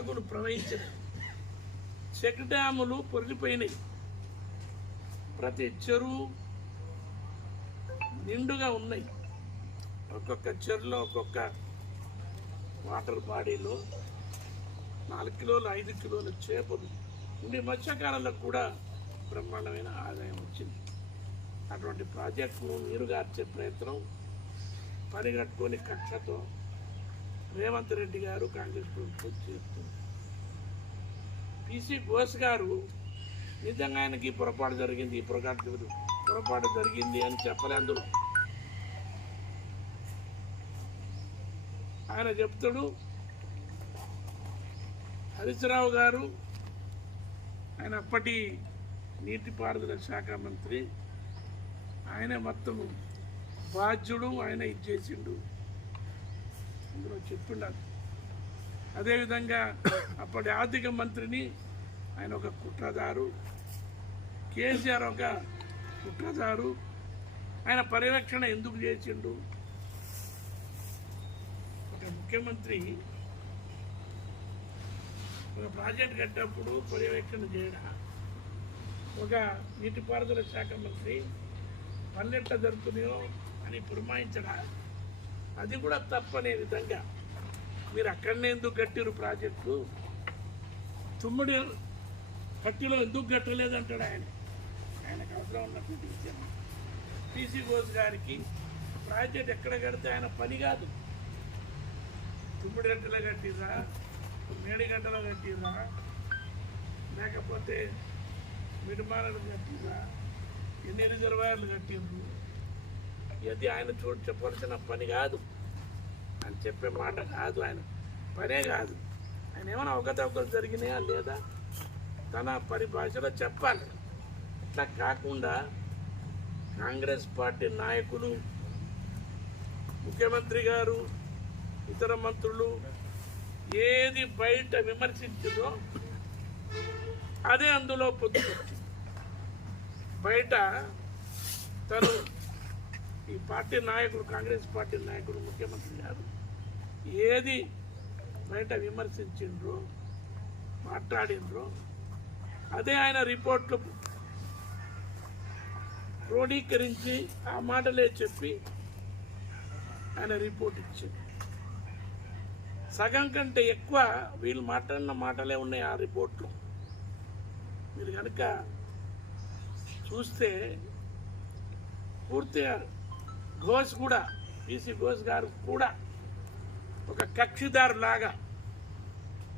వాగులు ప్రవహించినాయి, చెక్ డ్యాములు పొరిగిపోయినాయి, ప్రతి చెరువు నిండుగా ఉన్నాయి. ఒక్కొక్క చెరువులో ఒక్కొక్క వాటర్ బాడీలో 4 కిలోలు 5 కిలోల చేపలు ఉండి మత్స్యకారులకు కూడా బ్రహ్మాండమైన ఆదాయం వచ్చింది. అటువంటి ప్రాజెక్టును నీరుగార్చే ప్రయత్నం పనిగట్టుకొని కక్షతో రేవంత్ రెడ్డి గారు కాంగ్రెస్ ప్రభుత్వం చేస్తుంది. పిసి ఘోష్ గారు నిజంగా ఆయనకి పొరపాటు జరిగింది, ఈ పొరపాటు జరిగింది అని చెప్పలే. అందులో ఆయన చెప్తాడు, హరీశ్రావు గారు ఆయన అప్పటి నీటిపారుదల శాఖ మంత్రి, ఆయన మొత్తం బాధ్యుడు, ఆయన ఇచ్చేసిండు అందులో చెప్పిండాలి. అదేవిధంగా అప్పటి ఆర్థిక మంత్రిని ఆయన ఒక కుట్రదారు, కేసీఆర్ ఒక కుట్రదారు, ఆయన పర్యవేక్షణ ఎందుకు చేసిండు? ఒక ముఖ్యమంత్రి ఒక ప్రాజెక్ట్ కట్టినప్పుడు పర్యవేక్షణ చేయడా? ఒక నీటిపారుదల శాఖ మంత్రి పల్లెట్ల జరుగుతున్నాయో అని పురమాయించడా? అది కూడా తప్పనే విధంగా మీరు అక్కడనే ఎందుకు కట్టిరు ప్రాజెక్టు, తుమ్మిడి కట్టిలో ఎందుకు కట్టలేదంటాడు ఆయన. ఆయనకు అవసరం ఉన్నటువంటి విషయం. పిసి ఘోష్ గారికి ప్రాజెక్ట్ ఎక్కడ కడితే ఆయన పని కాదు. తుమ్మిడి గంటలో కట్టిరా, మేడిగంటలో కట్టిరా, లేకపోతే మిడిమాలను కట్టిరా, ఎన్ని రిజర్వాయర్లు కట్టిండ్రు, ఇది ఆయన చెప్పవలసిన పని కాదు, అని చెప్పే మాట కాదు, ఆయన పనే కాదు. ఆయన ఏమైనా అవకతవకలు జరిగినాయా లేదా తన పరిభాషలో చెప్పాలి. ఇట్లా కాకుండా కాంగ్రెస్ పార్టీ నాయకులు, ముఖ్యమంత్రి గారు, ఇతర మంత్రులు ఏది బయట విమర్శించిందో అదే అందులో పొందుకొచ్చింది. బయట తను ఈ పార్టీ నాయకుడు, కాంగ్రెస్ పార్టీ నాయకుడు, ముఖ్యమంత్రి గారు ఏది బయట విమర్శించిండ్రో మాట్లాడిండ్రో అదే ఆయన రిపోర్ట్లు క్రోడీకరించి ఆ మాటలే చెప్పి ఆయన రిపోర్ట్ ఇచ్చింది. సగం కంటే ఎక్కువ వీళ్ళు మాట్లాడిన మాటలే ఉన్నాయి ఆ రిపోర్ట్లో. మీరు కనుక చూస్తే పూర్తిగా ఘోష్ కూడా, పిసి ఘోష్ గారు కూడా ఒక కక్షిదారు లాగా